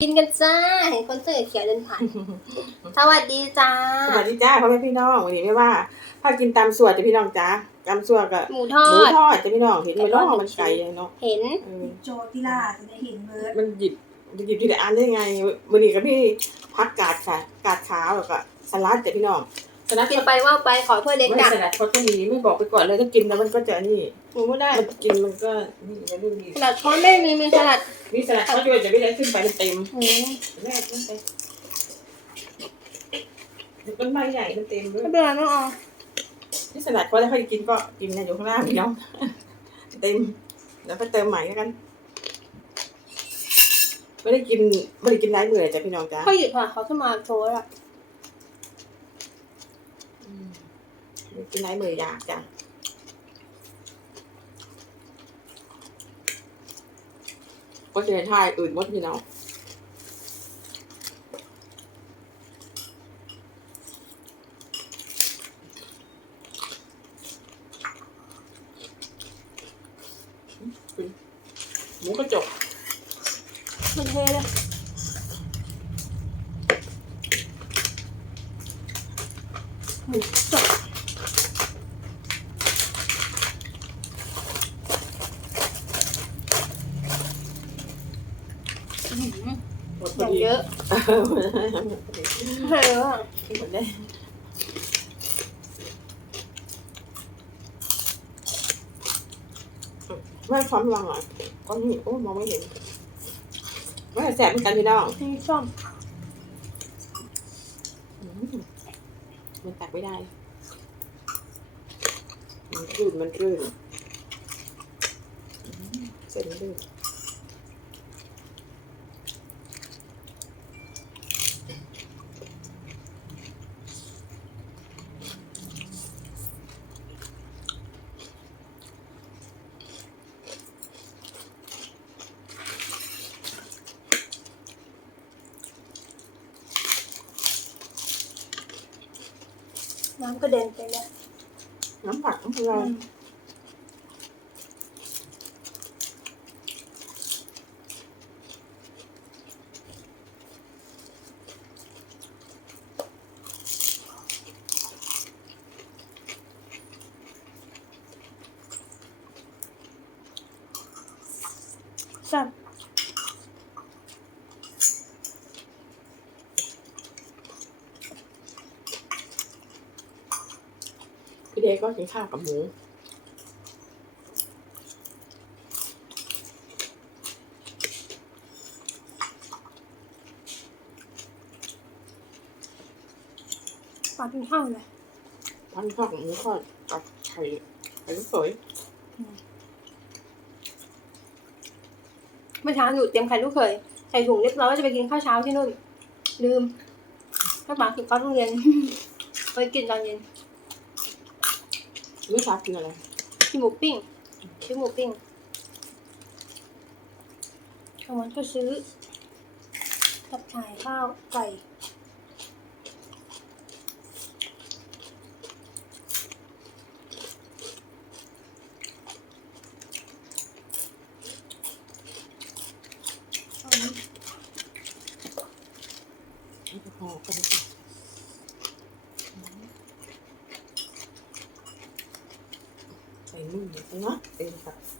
กินกันจ้าเห็นคนเสื้อเขียวเดินผ่านสวัสดีจ้าสวัสดีจ้าพ่อแม่พี่น้องวันนี้ไม่ว่าถ้ากินตำสวดจะพี่น้องจ้าตำสวดกับหมูทอหมูดทอดจะพี่น้องเห็นไหมเน้องมันไก่เนาะเห็นเออโจที่ล่าจะได้เห็นเบิร์ดมันหยิบมันหยิบทีละอันได้ไงวันนี้กับพี่พักกาดค่ะ กาดขาวแล้วก็สลัดจะพี่น้อง สลัดกินไปว่าไปขอเพื่อเล็กไม่ดักสลัดเขาต้องมีไม่บอกไปก่อนเลยถ้ากินแล้วมันก็จะนี่หมูไม่ได้มันกินมันก็นี่มันไม่มีสลัดช้อนไม่มีมีสลัดมีสลัดเขาด้วยจะไม่ได้ขึ้นไปเต็มหมูแม่ขึ้นไปต้นไม้ใหญ่มันเต็มด้วยไม่เป็นไรไม่เอานี่สลัดพอแล้วค่อยกินก็กินนะอยู่ข้างล่างพี่น้องเต็มแล้วก็เติมใหม่แล้วกันไม่ได้กินไม่ได้กินร้ายมือเลยจ้ะพี่น้องจ้าค่อยหยุดค่ะเขาขึ้นมาโชว์แล้วกินร้ายมือยากจ้ะ ก็จะเป็นท่ายอื่นหมดพี่น้องหมูกระจกมันเทเลยหมูสดอื้อ หือหมดอพอย่างดีเยอะหมดพอดีเฮ้ยอะหมดเลยไม่ความระวังหน่อยก็นี่โอ้มองไม่เห็นไม่แสบเหมือนกันพี่น้องนี่ซ่อมอืมมันตักไม่ได้ มันรื่นมันรื่นอืมเส้นรื่น น้ำกระเด็นไปเยน้ำผักน้ำพลายแซ่บพี่เดย์ก็กินข้าวกับหมูปลากินข้าวเลยพันข้าวกับหมูทอดกับไข่ไข่ลูกเขยเมื่อเช้าอยู่เตรียมไข่ลูกเขยใส่ถุงเรียบร้อยว่าจะไปกินข้าวเช้าที่นู่น ลืมถ้าปลากินข้าวโรงเรียนไปกินตอนเย็น ไม่ทราบกินอะไรกินหมูปิ้งซื้อหมูปิ้งกลางวันก็ซื้อกับถ่ายข้าวไก่แอล กอฮอล์ก็ได้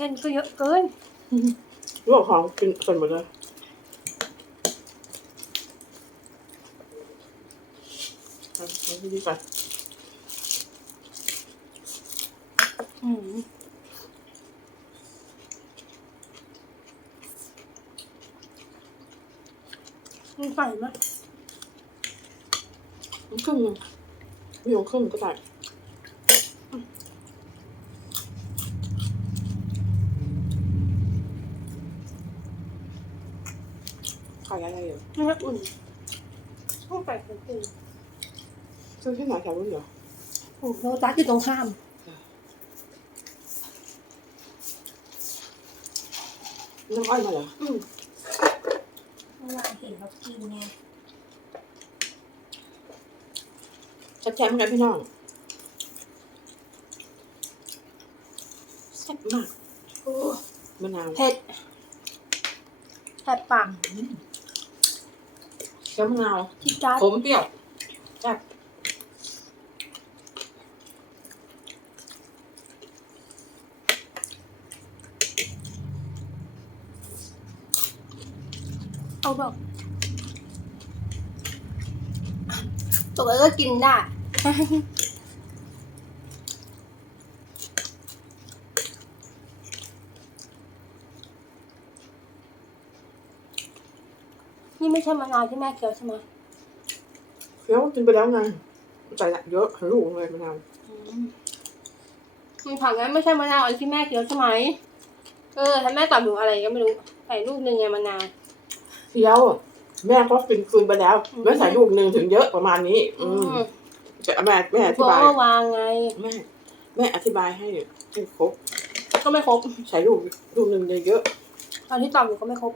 ค่ะใส่นุ่มเนาะเต็มค่ะเส้นก็เยอะเกินลวกของกินส่วนหมดเลยเอาเอาที่ดีก่อนอืมมีไก่ไหมครึ่งหนึงไม่ลงครึ่งก็ได้ ข่อะไรเหรอไม่อุ่นต้องใส่ถุงอุ่นซื้อที่ไหนแถวนู้นเหรอโอ้โหโลตัสอยู่ตรงข้าม น้ำอ้อยมาเหรออืมเมื่อวานเห็นเรากินไงแซ่บๆเหมือนกันพี่น้องแซ่บมากโอ้มะนาวเผ็ดแสบปากเคี้ยวมะนาวจิ๊ดจ๊าดขมเปรี้ยวแซ่บเอาแบบตกแล้วก็กินได้ นี่ไม่ใช่มะนาวที่แม่เคี้ยวใช่ไหมเคี้ยวกินไปแล้วไงใจละเยอะทั้งลูกเลยมะนาวมันถามงั้นไม่ใช่มะนาวอันที่แม่เคี้ยวใช่ไหมเออถ้าแม่ตอบหนูอะไรก็ไม่รู้ใส่ลูกหนึ่งไงมะนาวเคี้ยวแม่ก็กินคืนไปแล้วอืมแม่ใส่ลูกหนึ่งถึงเยอะประมาณนี้ อืมจะแม่แม่อธิบอกบายว่าวางไงแม่แม่อธิบายให้ให้ครบก็ไม่ครบใส่ลูกลูกหนึ่งเลยเยอะตอนที่ตอบหนูก็ไม่ครบ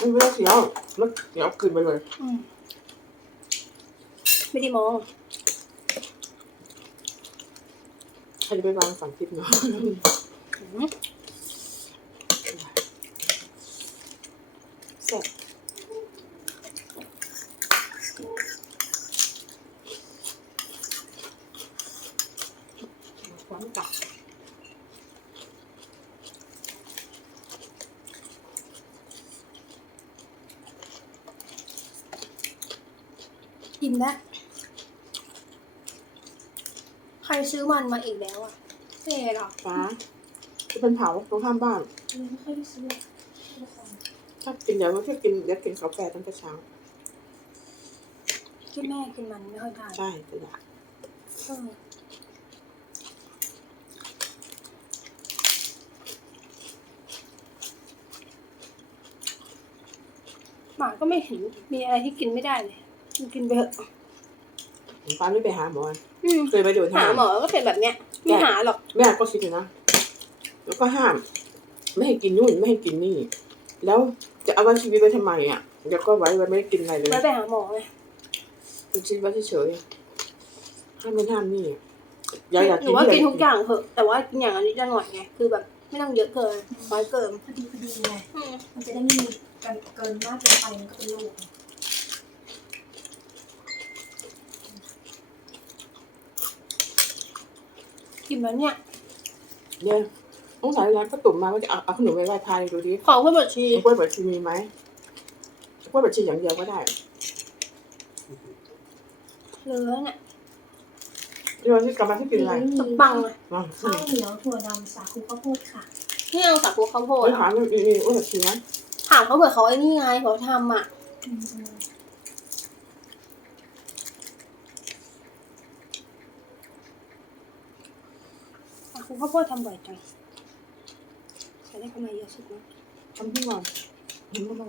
ไม่ไม่ต้องเคี้ยวแล้วเคี้ยวคืนไปเลย อืมไม่ได้มองใครจะไปวางฝังทิพย์เนาะอืมแซ่บหวานกับ กิ นแล้ว ใครซื้อมันมาอีกแล้วอะเซ่หรอฟ้าจะเป็นเผาตรงข้ามบ้านไม่ค่อยได้ซื้อชอบกินเดี๋ยวมันชอบกินเดี๋ยวกินกาแฟตั้งแต่เช้าที่แม่กินมันไม่ค่อยทานใช่จะอยากเออหมาก็ไม่เห็นมีอะไรที่กินไม่ได้เลยมัน กินไปเถอะฟ้าไม่ไปหาหมออืมเคยไปโดนหาห้ามหมอก็เป็นแบบเนี้ยไม่หาหรอกแม่ก็คิดอยู่นะแล้วก็ห้าม ไม่ให้กินนู่นไม่ให้กินนี่ แล้วจะเอาไว้ชีวิตไว้ทำไมอะเดี๋ยวก็ไว้ไว้ไม่ได้กินอะไรเลยไว้ไปหาหมอไงเป็นชีวิตไว้เฉยๆห้ามไม่ห้ามนี่อยากอยากหกินูนว่าที่ไหนกินทุกอย่างเถอะแต่ว่ากินอย่างอันนี้จะหน่อยไงคือแบบไม่ต้องเยอะเกินน้อยเกินพอดีพอดีไงมันจะได้ไม่มีกันเกินมากเกินไปมันก็เป็นโรค กินแล้วเนี่ยเนี่ยต้องใส่ร้านก็ตุ่มมาว่าจะเอาเอาขนมไปไหว้พายดูดิขอเพื่อนบดชีกล้วยบดชีมีไหมกล้วยบดชีอย่างเดียวก็ได้เหลือเนี่ยเดี๋ยวที่กลับมาที่กินอะไรสปังเลยอ๋อข้าวเหนียวถั่วดำสาคูข้าวโพดค่ะนี่เอาสาคูข้าวโพดไปอะหามีมีมีกล้วยบดชีไหมถามเขาเผื่อเขาไอ้นี่ไงเขาทำอะ อืมอืม สา คูข้าวโพดทำบ่อยจังใช้ได้กำไรเยอะสุดนะทำที่ก่อนทำไม่ได้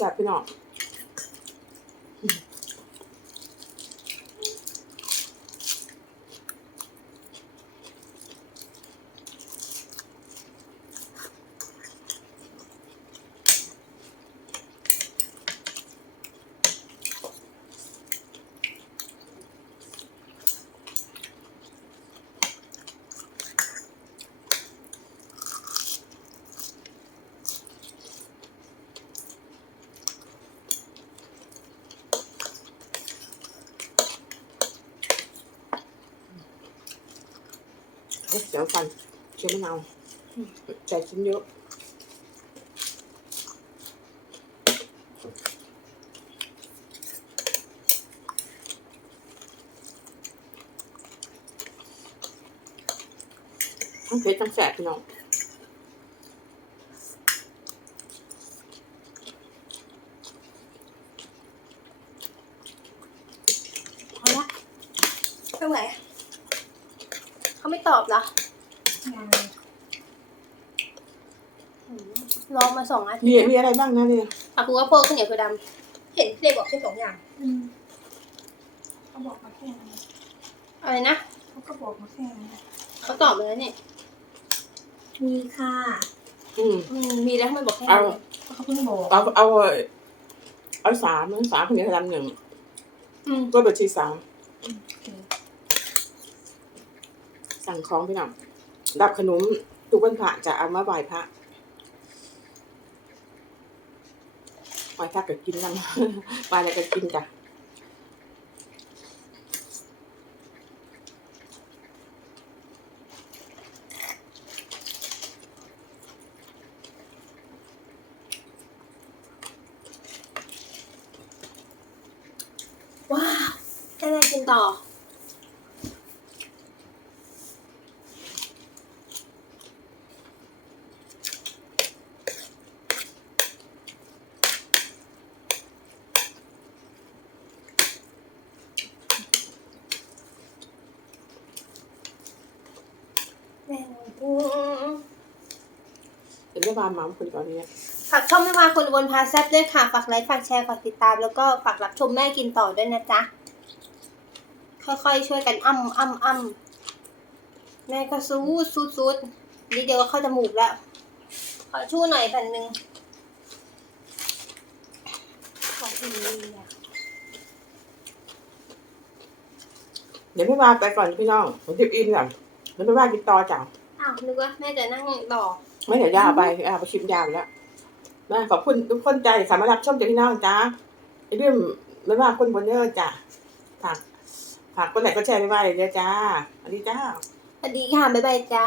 จับพี่น้องเอ๊ะเสียวฟันเชื่อมะนาวใจชิ้นเย อะทั้งเผ็ดทั้งแสบพี่น้อง พอละ ตรงไหนเขาไม่ ตอบเหรองานอืมรอมาสองอาทิตมีย์มีอะไรบ้างนะเนี่ยอะกูก็โปรข้าวเหนียวถั่วดำเห็นเลยบอกแค่สองอย่างอืมเขาบอกมาแค่นั้นอะไรนะเขาก็บอกมาแค่นั้นเขาตอบมาแล้วเนี่ยมีค่ะ อืมอืมมีแล้วทำไมบอกแค่เอานั้นเขาเพิ่งบอกเอาเอาเอาสามสามคนนี้ทำหนึ่งอืมก็บัญชีสาม โอเค สั่งของพี่น้องดับขนมทุกวันพระจะเอามาไหว้พระไหว้พระก็กินนั่นไหว้อะไรก็กินจ้ะว้าวได้กินต่อ แม่งอืม เดี๋ยวแม่บานมาคนก่อนนี้ฝากช่องแม่มาคนอุบนพาแซบด้วยค่ะฝากไลค์ฝากแชร์ฝากติดตาม แล้วก็ฝากรับชมแม่กินต่อด้วยนะจ๊ะค่อยๆช่วยกันอ้ำอ้ำอ้ำแม่ก็ซูดซูดซูดนี่เดียวก็เข้าจมูกแล้ว ขอชู้หน่อยแผ่นหนึ่งขอกินดีอะเดี๋ยวแม่บาไปก่อนพี่น้องผมทิพอินก่อนเดี๋ยวแม่บากินต่อจ้ะอ้าวนึกว่าแม่จะนั่งต่อ ไม่เดี๋ยว ยาวไปอ่าไปชิมยาวแล้วนะขอบคุณทุกคนใจสามารถรับชมจากพี่น้องจ้าไอ้เรื่องไม่ว่าคนบนเนอร์จ้ะฝากฝากคนไหนก็แชร์ไปไว่าเลยจ้าสวัสดีจ้าสวัสดีค่ะ บ๊ายบายจ้า